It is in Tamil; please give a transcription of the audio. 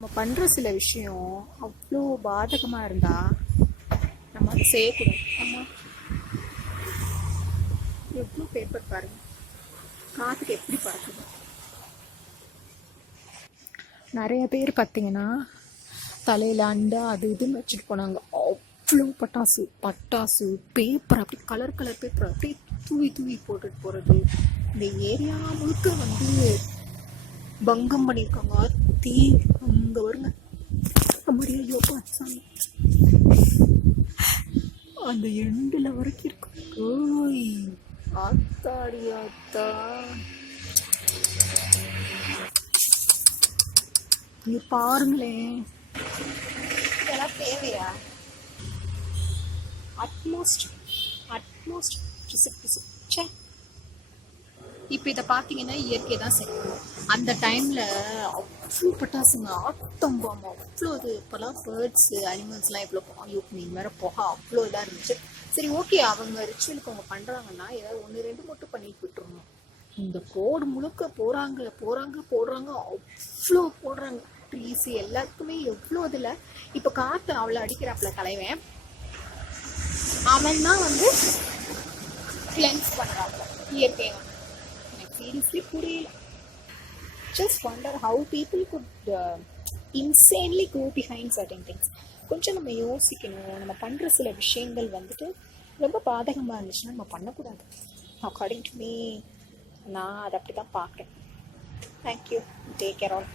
நம்ம பண்ணுற சில விஷயம் அவ்வளோ பாதகமாக இருந்தால் நம்ம அதை செய்யக்கூடாது. ஆமாம், எவ்வளோ பேப்பர் பாருங்க, காற்றுக்கு எப்படி பறக்குது. நிறைய பேர் பார்த்தீங்கன்னா தலையில் அண்டா அது இதுன்னு வச்சுட்டு போனாங்க. அவ்வளோ பட்டாசு பேப்பர் அப்படி கலர் பேப்பர் அப்படியே தூவி தூவி போட்டுட்டு போகிறது. இந்த ஏரியா முழுக்க பங்கம் பண்ணியிருக்காங்க. தீ அங்கே வருங்க மாதிரியா யோகா சாமி அந்த எண்டில் வரைக்கும் இருக்கு. ஓய் ஆத்தாடி ஆத்தா, நீ பாருங்களேன், இதெல்லாம் தேவையா? அட்மோஸ்ட் சே. இப்போ இதை பார்த்தீங்கன்னா இயற்கை தான் செய்யணும். அந்த டைமில் அவ்வளோ பட்டாசுங்க, ஆட்டம் பாம்பு அவ்வளோ இது. இப்போலாம் பேர்ட்ஸு அனிமல்ஸ்லாம் எவ்வளோ நீங்கள் வேறு புகை அவ்வளோ இதாக இருந்துச்சு. சரி, ஓகே, அவங்க ரிச்சுவலுக்கு அவங்க பண்ணுறாங்கன்னா ஏதாவது 1-2 மட்டும் பண்ணிட்டு விட்டுருணும். இந்த ரோடு முழுக்க போடுறாங்க, அவ்வளோ போடுறாங்க. ட்ரீஸு எல்லாத்துக்குமே எவ்வளோ இதில். இப்போ காற்று அவ்வளோ அடிக்கிறாப்புல தலைவன், அவன் தான் கிளென்ஸ் பண்ணுறாப்புல இயற்கையை. எனக்கு சீரியஸ்லி புரியல. Just wonder how people could insanely go behind certain things. கொஞ்சம் நம்ம யோசிக்கணும். நம்ம பண்ணுற சில விஷயங்கள் ரொம்ப பாதகமாக இருந்துச்சுன்னா நம்ம பண்ணக்கூடாது. அக்கார்டிங் டு மீ, நான் அதை அப்படி தான் பார்க்குறேன். தேங்க்யூ. Take care all.